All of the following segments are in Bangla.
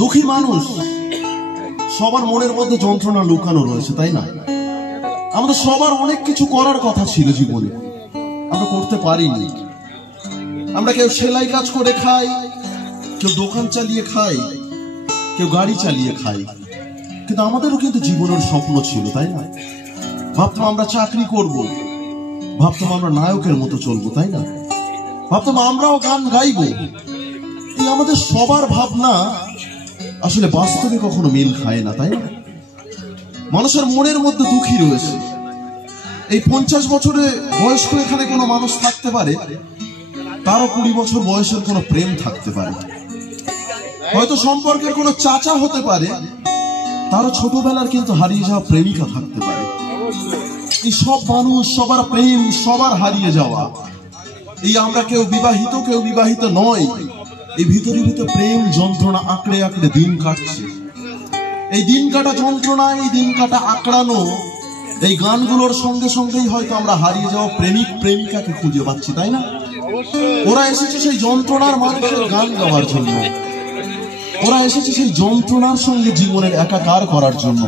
দুঃখী মানুষ সবার মনের মধ্যে যন্ত্রণা লুকানো রয়েছে, তাই না? আমাদের সবার অনেক কিছু করার কথা ছিল জীবনে, আমরা করতে পারিনি। আমরা কেউ সেলাই কাজ করে খাই, কেউ দোকান চালিয়ে খাই, কেউ গাড়ি চালিয়ে খাই, কিন্তু আমাদেরও কিন্তু জীবনের স্বপ্ন ছিল, তাই না? ভাবতাম আমরা চাকরি করব, ভাবতাম আমরা নায়কের মতো চলবো, তাই না? ভাবতাম আমরাও গান গাইবো। এই আমাদের সবার ভাবনা আসলে বাস্তবে কখনো মিল খায় না, তাই না? মানুষের মনের মধ্যে দুঃখী রয়েছে। এই 50 বছরে বয়স্ক এখানে কোনো মানুষ থাকতে পারে, তারও 20 বছর বয়সের কোনো প্রেম থাকতে পারে। হয়তো সম্পর্কের কোনো চাচা হতে পারে, তারও ছোটবেলার কিন্তু হারিয়ে যাওয়া প্রেমিকা থাকতে পারে। এই সব মানুষ, সবার প্রেম, সবার হারিয়ে যাওয়া। এই আমরা কেউ বিবাহিত, কেউ বিবাহিত নয়, এই ভিতরে ভিতরে প্রেম যন্ত্রণা আঁকড়ে আঁকড়ে দিন কাটছে। এই দিন কাটা যন্ত্রণা, এই দিন কাটা আঁকড়ানো, এই গানগুলোর সঙ্গে সঙ্গেই হয়তো আমরা হারিয়ে যাওয়া প্রেমিক প্রেমিকাকে খুঁজে পাচ্ছি, তাই না? ওরা এসেছে সেই যন্ত্রণার মানুষের গান গাওয়ার জন্য, ওরা এসেছে সেই যন্ত্রণার সঙ্গে জীবনের একাকার করার জন্য।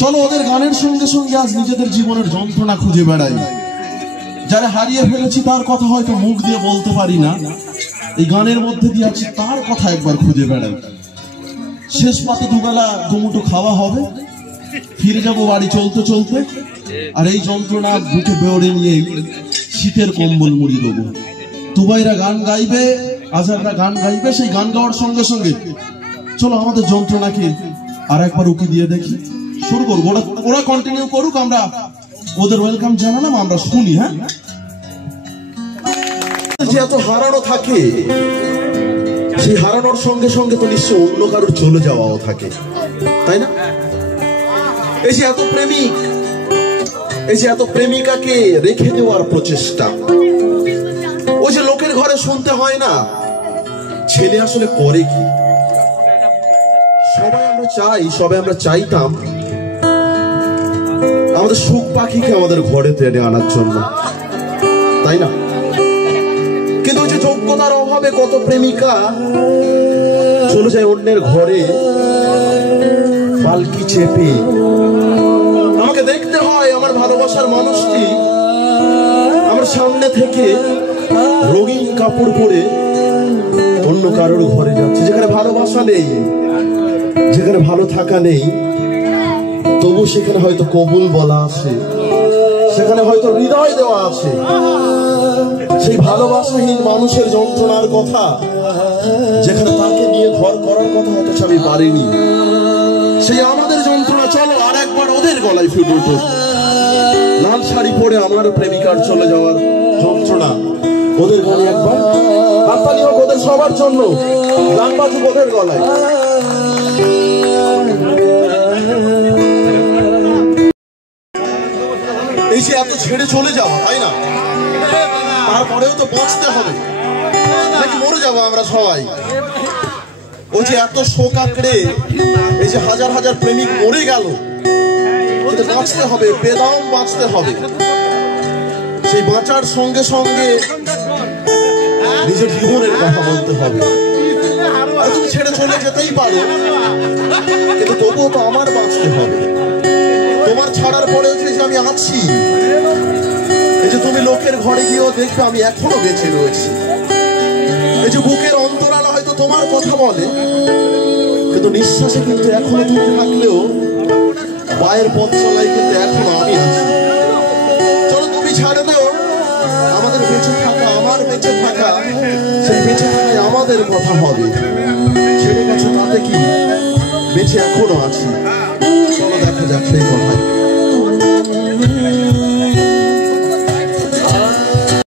চলো ওদের গানের সঙ্গে সঙ্গে আজ নিজেদের জীবনের যন্ত্রণা খুঁজে বেড়াই। যারা হারিয়ে ফেলেছি তার কথা হয়তো মুখ দিয়ে বলতে পারি না, এই গানের মধ্যে দিয়ে আছি তার কথা একবার খুঁজে বেড়াই। শেষ পাতে দুবেলা দুমুঠো খাওয়া হবে, ফিরে যাব বাড়ি চলতে চলতে, আর এই যন্ত্রণা বুকে বেওড়ে নিয়ে শীতের কম্বল মুড়ি দেবো। তুবাইরা গান গাইবে, আজাররা গান গাইবে, সেই গান গাওয়ার সঙ্গে সঙ্গে চলো আমাদের যন্ত্রণাকে আর একবার উকি দিয়ে দেখি। শুরু করবো, ওরা কন্টিনিউ করুক, আমরা ওদের ওয়েলকাম জানালাম, আমরা শুনি। হ্যাঁ, যে এত হারানো থাকে, সেই হারানোর সঙ্গে সঙ্গে তো নিশ্চয় অন্য কারোর চলে যাওয়াও থাকে, তাই না? এই যে এত প্রেমিক, এই যে এত প্রেমিকাকে রেখে দেওয়ার প্রচেষ্টা, ওই যে লোকের ঘরে শুনতে হয় না ছেলে আসলে করে কি। সবাই আমরা চাই, সবাই আমরা চাইতাম আমাদের সুখ পাখিকে আমাদের ঘরে টেনে আনার জন্য, তাই না? কিন্তু ওই যে যোগ্যতার অভাবে কত প্রেমিকা চলে যায় অন্যের ঘরে পালকি চেপে। আমাকে দেখতে হয় আমার ভালোবাসার মানুষটি আমার সামনে থেকে রঙিন কাপড় পরে অন্য কারোর ঘরে যাচ্ছে, যেখানে ভালোবাসা নেই, যেখানে ভালো থাকা নেই, তবু সেখানে হয়তো কবুল বলা আছে, সেখানে হয়তো হৃদয় দেওয়া আছে। সেই ভালোবাসাহীন মানুষের যন্ত্রণার কথা, যেখানে তাকে নিয়ে ঘর করার কথা হয়তো আমি পারিনি, সেই আমাদের যন্ত্রণা চলো আর একবার ওদের গলায় ফুটে উঠুক। লাল শাড়ি পরে আমার প্রেমিকার চলে যাওয়ার যন্ত্রণা ওদের গানে একবার হাততালি হোক ওদের সবার জন্য, গান বাজুক ওদের গলায়। এই যে এত ছেড়ে চলে যাওয়া, তাই না? তারপরেও তো বাঁচতে হবে, নাকি মরে যাবো আমরা সবাই? ওই যে এত শোক আঁকড়ে এই যে হাজার হাজার প্রেমিক মরে গেল, বাঁচতে হবে, বেদম বাঁচতে হবে। সেই বাঁচার সঙ্গে সঙ্গে নিজের জীবনের কথা বলতে হবে। আর তুমি ছেড়ে চলে যেতেই পারো, কিন্তু তবুও তো আমার বাঁচতে হবে। তোমার ছাড়ার পরেও যে আমি আছি, এই যে তুমি লোকের ঘরে গিয়েও দেখবে আমি এখনো বেঁচে রয়েছি। এই যে বুকের অন্তরালা হয়তো তোমার কথা বলে, কিন্তু নিঃশ্বাসে কিন্তু এখনো তুমি থাকলেও পায়ের পথ চলাই কিন্তু এখনো আমি আছি। চলো তুমি ছাড়ে দেও, আমাদের বেঁচে থাকা, আমার বেঁচে থাকা, সেই বেঁচে থাকায় আমাদের কথা হবে। ছেড়ে গেছে তাতে কি, বেঁচে এখনো আছি, চলো দেখা যাক সেই কথায়।